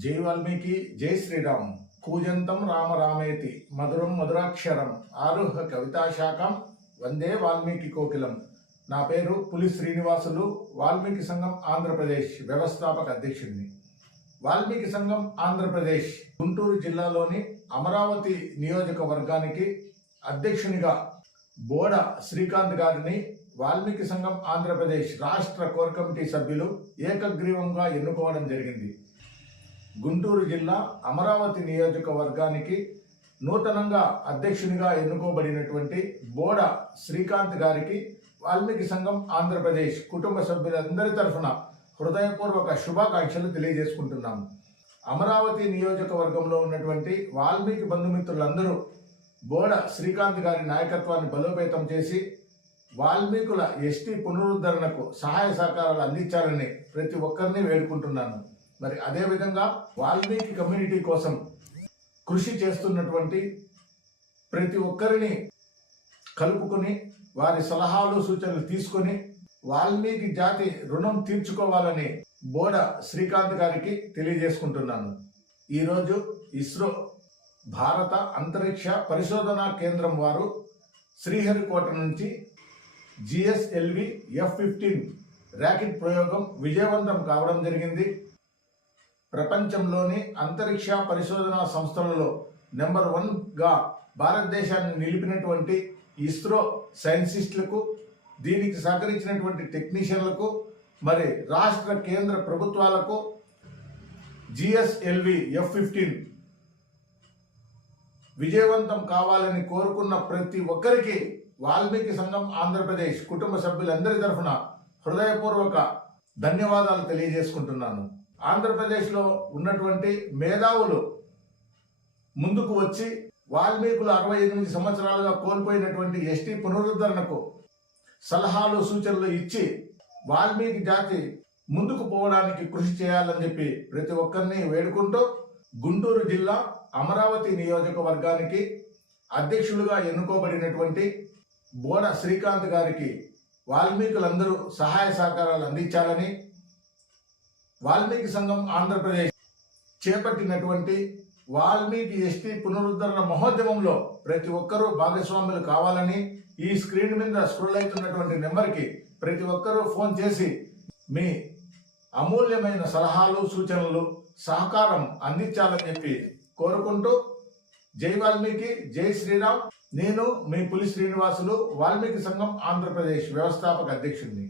జై వాల్మీకి జై శ్రీరామ్. కూజంతం రామ రామేతి మధురం మధురాక్షరం ఆరుహ కవితాశాఖం వందే వాల్మీకి కోకిలం. నా పేరు పులి శ్రీనివాసులు వాల్మీకి సంఘం ఆంధ్రప్రదేశ్ వ్యవస్థాపక అధ్యక్షుడిని. వాల్మీకి సంఘం ఆంధ్రప్రదేశ్ గుంటూరు జిల్లాలోని అమరావతి నియోజకవర్గానికి అధ్యక్షునిగా బోడ శ్రీకాంత్ గారిని వాల్మీకి సంఘం ఆంధ్రప్రదేశ్ రాష్ట్ర కోర్ కమిటీ సభ్యులు ఏకగ్రీవంగా ఎన్నుకోవడం జరిగింది. గుంటూరు జిల్లా అమరావతి నియోజకవర్గానికి నూతనంగా అధ్యక్షునిగా ఎన్నుకోబడినటువంటి బోడ శ్రీకాంత్ గారికి వాల్మీకి సంఘం ఆంధ్రప్రదేశ్ కుటుంబ సభ్యులందరి తరఫున హృదయపూర్వక శుభాకాంక్షలు తెలియజేసుకుంటున్నాము అమరావతి నియోజకవర్గంలో ఉన్నటువంటి వాల్మీకి బంధుమిత్రులందరూ బోడ శ్రీకాంత్ గారి నాయకత్వాన్ని బలోపేతం చేసి వాల్మీకుల ఎస్టీ పునరుద్ధరణకు సహాయ సహకారాలు అందించాలని ప్రతి ఒక్కరిని వేడుకుంటున్నాను. మరి అదేవిధంగా వాల్మీకి కమ్యూనిటీ కోసం కృషి చేస్తున్నటువంటి ప్రతి ఒక్కరిని కలుపుకొని వారి సలహాలు సూచనలు తీసుకొని వాల్మీకి జాతి రుణం తీర్చుకోవాలని బోడ శ్రీకాంత్ గారికి తెలియజేసుకుంటున్నాను. ఈరోజు ఇస్రో భారత అంతరిక్ష పరిశోధనా కేంద్రం వారు శ్రీహరికోట నుంచి జిఎస్ఎల్వి ఎఫ్ ఫిఫ్టీన్ ర్యాకెట్ ప్రయోగం విజయవంతం కావడం జరిగింది. ప్రపంచంలోని అంతరిక్ష పరిశోధనా సంస్థలలో నెంబర్ వన్గా భారతదేశాన్ని నిలిపినటువంటి ఇస్రో సైన్సిస్టులకు దీనికి సహకరించినటువంటి టెక్నీషియన్లకు మరి రాష్ట్ర కేంద్ర ప్రభుత్వాలకు జిఎస్ఎల్వి ఎఫ్ ఫిఫ్టీన్ విజయవంతం కావాలని కోరుకున్న ప్రతి ఒక్కరికి వాల్మీకి సంఘం ఆంధ్రప్రదేశ్ కుటుంబ సభ్యులందరి తరఫున హృదయపూర్వక ధన్యవాదాలు తెలియజేసుకుంటున్నాను. ఆంధ్రప్రదేశ్లో ఉన్నటువంటి మేధావులు ముందుకు వచ్చి వాల్మీకులు అరవై ఎనిమిది సంవత్సరాలుగా కోల్పోయినటువంటి ఎస్టీ పునరుద్ధరణకు సలహాలు సూచనలు ఇచ్చి వాల్మీకి జాతి ముందుకు పోవడానికి కృషి చేయాలని చెప్పి ప్రతి ఒక్కరిని వేడుకుంటూ గుంటూరు జిల్లా అమరావతి నియోజకవర్గానికి అధ్యక్షులుగా ఎన్నుకోబడినటువంటి బోడ శ్రీకాంత్ గారికి వాల్మీకులందరూ సహాయ సహకారాలు అందించాలని వాల్మీకి సంఘం ఆంధ్రప్రదేశ్ చేపట్టినటువంటి వాల్మీకి ఎస్టీ పునరుద్ధరణ మహోద్యమంలో ప్రతి ఒక్కరూ భాగస్వాములు కావాలని ఈ స్క్రీన్ మీద స్క్రోల్ అవుతున్నటువంటి నెంబర్కి ప్రతి ఒక్కరూ ఫోన్ చేసి మీ అమూల్యమైన సలహాలు సూచనలు సహకారం అందించాలని చెప్పి కోరుకుంటూ జై వాల్మీకి జై శ్రీరామ్. నేను మీ పులి శ్రీనివాసులు వాల్మీకి సంఘం ఆంధ్రప్రదేశ్ వ్యవస్థాపక అధ్యక్షుడిని.